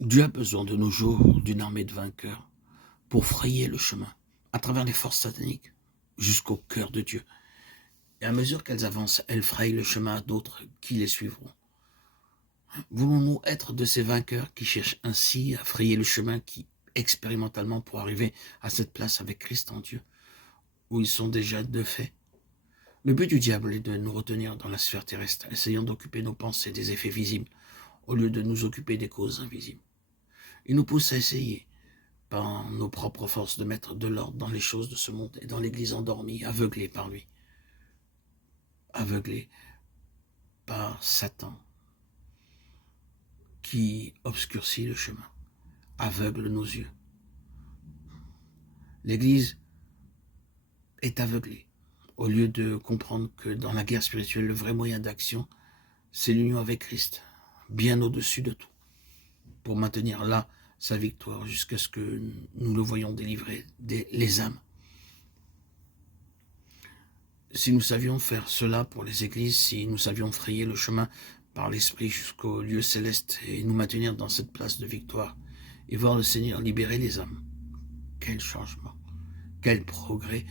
Dieu a besoin de nos jours d'une armée de vainqueurs pour frayer le chemin à travers les forces sataniques jusqu'au cœur de Dieu. Et à mesure qu'elles avancent, elles frayent le chemin à d'autres qui les suivront. Voulons-nous être de ces vainqueurs qui cherchent ainsi à frayer le chemin qui, expérimentalement, pour arriver à cette place avec Christ en Dieu, où ils sont déjà de fait? Le but du diable est de nous retenir dans la sphère terrestre, essayant d'occuper nos pensées des effets visibles, au lieu de nous occuper des causes invisibles. Il nous pousse à essayer, par nos propres forces, de mettre de l'ordre dans les choses de ce monde et dans l'Église endormie, aveuglée par lui, aveuglée par Satan, qui obscurcit le chemin, aveugle nos yeux. L'Église est aveuglée, au lieu de comprendre que dans la guerre spirituelle, le vrai moyen d'action, c'est l'union avec Christ, bien au-dessus de tout, pour maintenir là sa victoire jusqu'à ce que nous le voyions délivrer les âmes. Si nous savions faire cela pour les églises, si nous savions frayer le chemin par l'Esprit jusqu'au lieu céleste et nous maintenir dans cette place de victoire et voir le Seigneur libérer les âmes, quel changement, quel progrès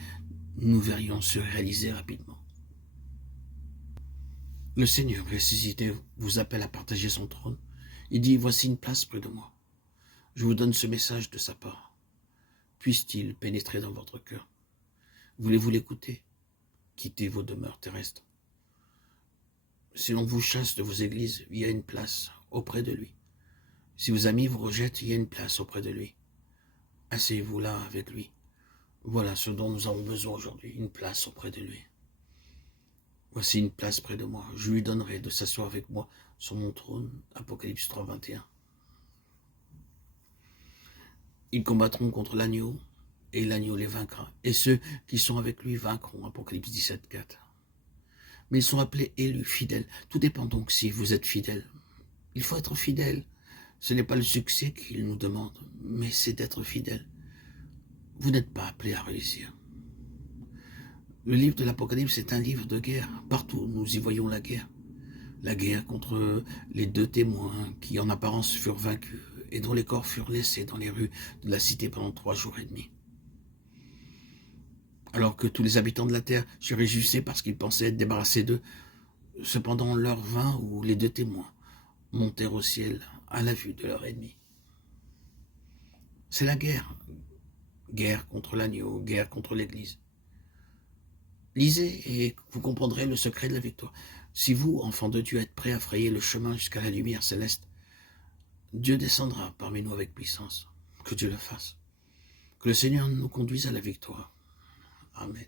nous verrions se réaliser rapidement. Le Seigneur ressuscité vous appelle à partager son trône. Il dit, voici une place près de moi. Je vous donne ce message de sa part. Puisse-t-il pénétrer dans votre cœur? Voulez-vous l'écouter? Quittez vos demeures terrestres. Si l'on vous chasse de vos églises, il y a une place auprès de lui. Si vos amis vous rejettent, il y a une place auprès de lui. Asseyez-vous là avec lui. Voilà ce dont nous avons besoin aujourd'hui, une place auprès de lui. Voici une place près de moi. Je lui donnerai de s'asseoir avec moi sur mon trône. Apocalypse 3, 21. Ils combattront contre l'agneau, et l'agneau les vaincra. Et ceux qui sont avec lui vaincront. Apocalypse 17, 4. Mais ils sont appelés élus, fidèles. Tout dépend donc si vous êtes fidèles. Il faut être fidèle. Ce n'est pas le succès qu'il nous demande, mais c'est d'être fidèle. Vous n'êtes pas appelés à réussir. Le livre de l'Apocalypse est un livre de guerre. Partout, nous y voyons la guerre. La guerre contre les deux témoins qui, en apparence, furent vaincus et dont les corps furent laissés dans les rues de la cité pendant 3 jours et demi. Alors que tous les habitants de la terre se réjouissaient parce qu'ils pensaient être débarrassés d'eux, cependant l'heure vint où les deux témoins montèrent au ciel à la vue de leur ennemi. C'est la guerre. Guerre contre l'agneau, guerre contre l'Église. Lisez et vous comprendrez le secret de la victoire. Si vous, enfants de Dieu, êtes prêts à frayer le chemin jusqu'à la lumière céleste, Dieu descendra parmi nous avec puissance. Que Dieu le fasse. Que le Seigneur nous conduise à la victoire. Amen.